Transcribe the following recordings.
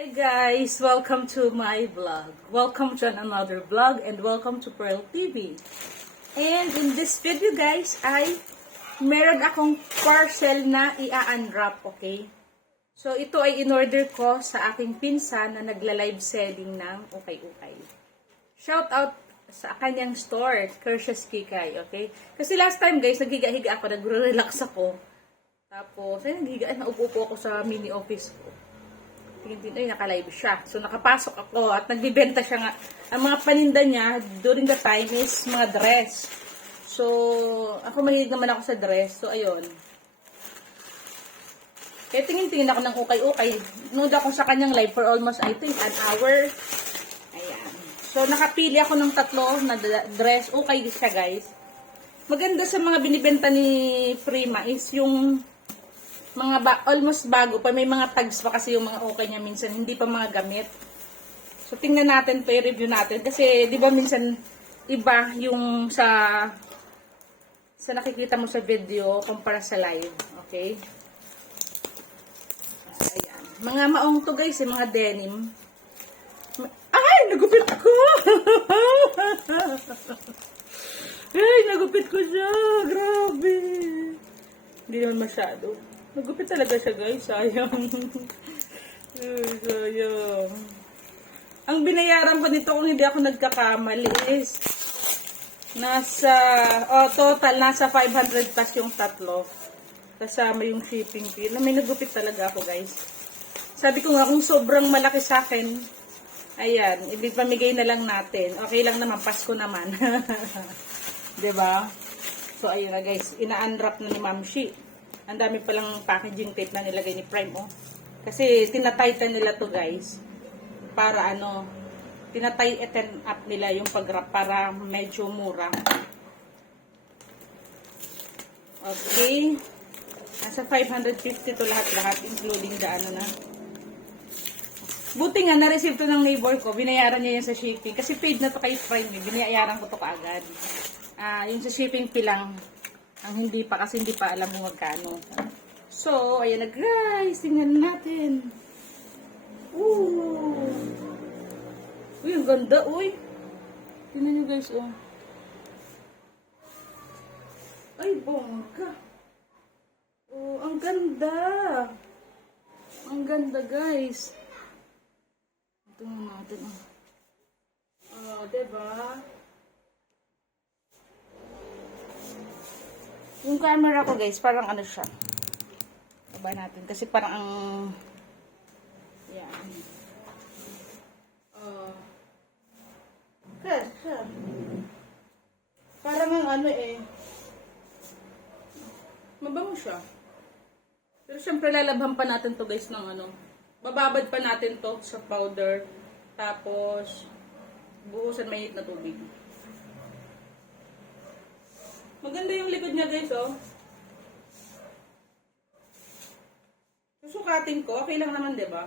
Hi guys! Welcome to my vlog. Welcome to another vlog and welcome to Pearl TV. And in this video guys ay meron akong parcel na i-unwrap, okay? So ito ay in-order ko sa aking pinsan na nagla-live selling ng ukay-ukay. Shout out sa kanyang store, Kersh's Kikay, okay? Kasi last time guys, naghiga-higa ako, nagre-relax ako. Tapos, ay naghiga, naupo-upo ako sa mini office ko. Tingin-tingin, ay naka-live siya. So, nakapasok ako at nagbibenta siya nga. Ang mga paninda niya during the time is mga dress. So, ako mahilig naman ako sa dress. So, ayun. Kaya tingin-tingin ako ng ukay-ukay. Nood ako sa kanyang live for almost, I think, an hour. Ayan. So, nakapili ako ng tatlo na dress. Okay siya, guys. Maganda sa mga binibenta ni Prima is yung mga almost bago pa, may mga tags pa kasi yung mga okay niya minsan, hindi pa mga gamit. So tingnan natin to, i-review natin kasi 'di ba minsan iba yung sa nakikita mo sa video kumpara sa live, okay? Ayan. Mga maong to guys, mga denim. Ay, nagupit ko. Ay, nagupit ko siya. Grabe. Hindi naman masyado. Nagupit talaga siya guys, sayang. Ay, sayang. Ang binayaran ko nito kung hindi ako nagkakamali is nasa, total nasa 500 plus yung tatlo. Kasama yung shipping fee. May nagupit talaga ako guys. Sabi ko nga kung sobrang malaki sa akin, ayan, ipamigay na lang natin. Okay lang naman, Pasko naman. Diba? So ayun na guys, ina-unwrap na ni Ma'am Shi. Ang dami palang packaging tape na nilagay ni Prime, oh. Kasi tinatighten nila to guys. Para ano, tinatighten up nila yung pag-wrap para medyo mura. Okay. Nasa 550 to lahat-lahat, including the ano na. Buti nga, na-receive to ng neighbor ko. Binayaran niya yan sa shipping. Kasi paid na to kay Prime, eh. Binayaran ko to kaagad. Yung sa shipping fee lang. Ang hindi pa, kasi hindi pa alam kung magkano. So, ayan na guys. Tingnan natin. Ooh. Uy, ang ganda, uy. Tingnan nyo guys, oh. Ay, bongga. Oh, ang ganda. Ang ganda, guys. Tingnan natin, oh. Oh, diba? Yung camera ko guys, parang ano siya. Baba natin. Kasi parang ang... Yan. Parang ang ano eh. Mabango siya. Pero syempre lalabhan pa natin to guys ng ano. Bababad pa natin to sa powder. Tapos, buhusan mainit na tubig. Maganda yung likod niya guys, oh. Susukatin ko, okay lang naman, 'di ba?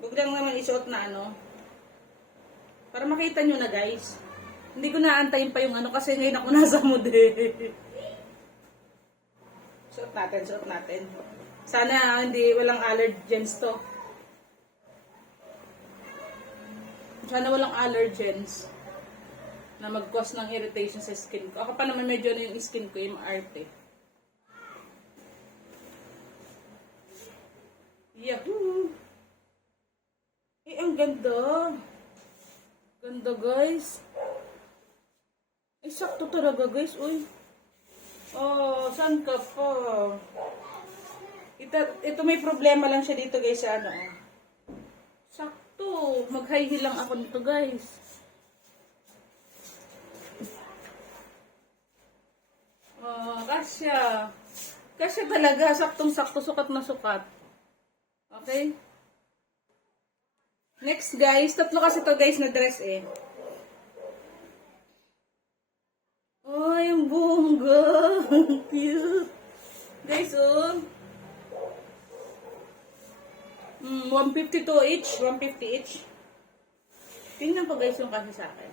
Huwag lang naman isuot na ano. Para makita nyo na guys. Hindi ko naantayin pa yung ano kasi ngayon ako nasa mood eh. Suot natin. Sana hindi walang allergens to. Sana walang allergens na mag-cause ng irritation sa skin ko. Ako pa naman medyo na yung skin ko, yung arte. Yahoo! Eh, ang ganda. Ganda, guys. Eh, sakto talaga, guys. Uy. Oh, saan ka pa? Ito may problema lang siya dito, guys, sa ano. Sakto. Mag-high heel lang ako nito, guys. Kasya. Kasya talaga. Saktong-sakto. Sukat na sukat. Okay? Next, guys. Tatlo kasi to guys, na dress eh. Oh, yung bongga. Cute. Guys, oh. 150 to each. 150 each. Tingnan ko guys yung kasi sa akin.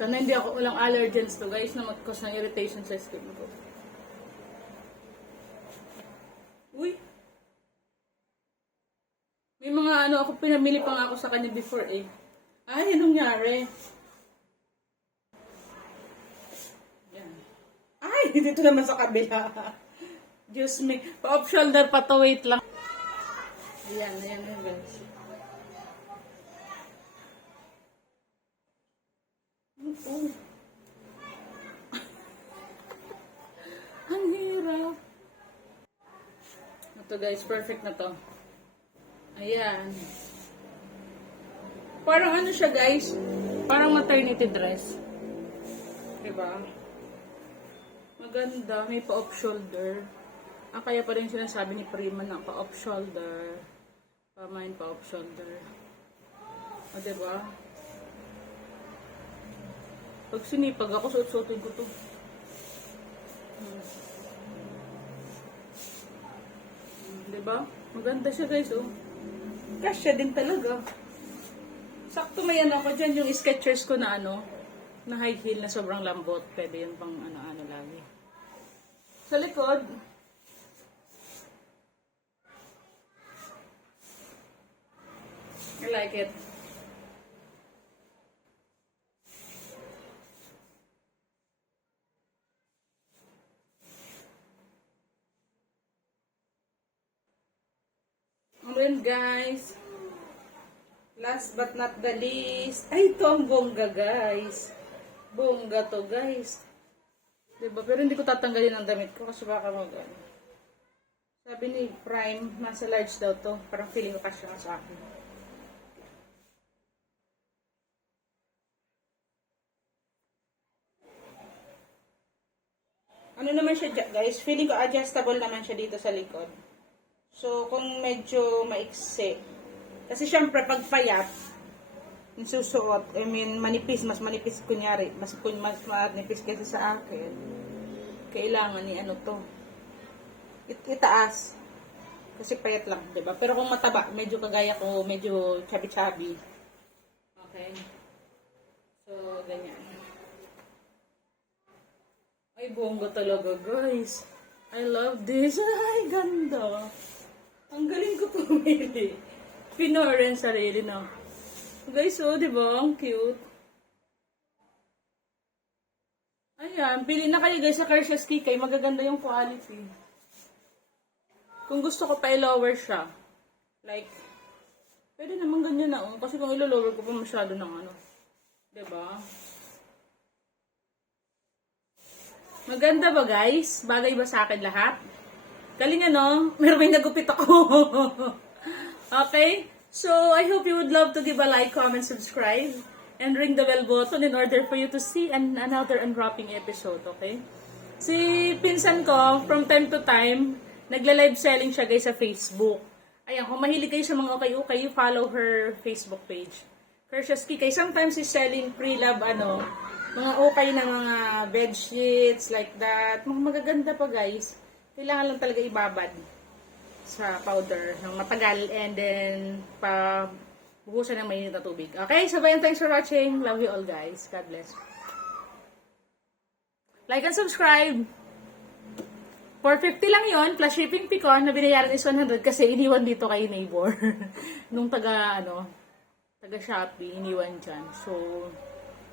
Sana hindi ako walang allergens to guys na mag-cause ng irritation sa skin ko. Uy, ako, pinamili pa nga ako sa kanya before eh. Ay, anong nangyari? Yan. Ay, dito naman sa kabila. Diyos me. Pa-off shoulder pa to, wait lang. Ayan, ayan, ayan guys. Oh. Ang hirap. Ito guys, perfect na to. Ayan. Parang ano siya guys, parang maternity dress. Diba? Maganda, may pa-off shoulder. Kaya pa rin sinasabi ni Prima na pa-off shoulder. Pa-mine pa-off shoulder. O diba? Pag sinipag ako, suot-suotin ko to. Diba? Maganda siya guys, oh. Kasya din talaga. Sakto may ano ako dyan, yung Skechers ko na ano, na high heel na sobrang lambot. Pwede yun pang ano-ano lagi. Sa likod, I like it. And guys, last but not the least, ay ito ang bongga guys. Bongga to guys. Diba? Pero hindi ko tatanggalin ang damit ko kasi baka mag-ano. Sabi ni Prime, nasa large daw to. Parang feeling ko kasi sa akin. Ano naman siya guys? Feeling ko adjustable naman siya dito sa likod. So, kung medyo maiksi, kasi syempre, pag payat, yung susuot, I mean, manipis, mas manipis kunyari, mas manipis kasi sa akin, kailangan ni ano to, itaas, kasi payat lang, diba? Pero kung mataba, medyo kagaya ko, medyo chubby-chubby, okay? So, ganyan. Ay, bongga talaga, guys. I love this. Ay, ganda. Ang galing ko pumili. Pinoren sarili na. Guys, oh, di ba? Ang cute. Ayan, pili na kayo guys sa Kershaw's Kikay. Magaganda yung quality. Kung gusto ko pa i-lower siya. Like, pwede naman ganyan na, oh. Kasi kung ilo-lower ko pa masyado ng ano. Di ba? Maganda ba guys? Bagay ba sa akin lahat? Galing ano? Meron may nagupit ako. Okay? So, I hope you would love to give a like, comment, subscribe, and ring the bell button in order for you to see another unwrapping episode, okay? Si pinsan ko, from time to time, nagla-live selling siya guys sa Facebook. Ayan, kung mahilig kayo sa mga okay-okay, follow her Facebook page. Kershaw's Kikay. Sometimes she's selling pre-love, ano, mga okay na mga bed sheets, like that. Mga magaganda pa guys. Kailangan lang talaga ibabad sa powder ng matagal and then buhusan ng mainit na tubig. Okay, sabayan, thanks for watching. Love you all guys. God bless. Like and subscribe. 450 lang yon plus shipping fee ko na binayaran is 100 kasi iniwan dito kay neighbor. Nung taga Shopee, iniwan dyan. So,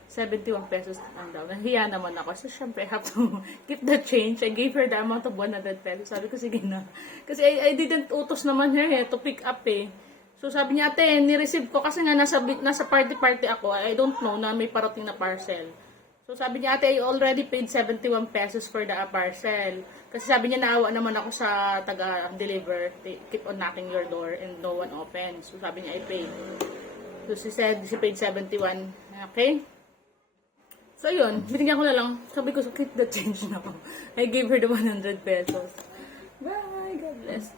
71 pesos lang daw. Nahiya naman ako. So, syempre, I have to keep the change. I gave her the amount of 100 pesos. Sabi ko, sige na. Kasi I didn't utos naman her to pick up eh. So, sabi niya, ate, ni-receive ko kasi nga nasa party ako. I don't know na may parating na parcel. So, sabi niya, ate, I already paid 71 pesos for the parcel. Kasi sabi niya, naawa naman ako sa taga-deliver. Keep on knocking your door and no one opens. So, sabi niya, I paid. So, she said, she paid 71. Okay? So, yun. Binigyan ko na lang. Sabi ko, so keep the change na ako. I gave her the 100 pesos. Bye! God bless.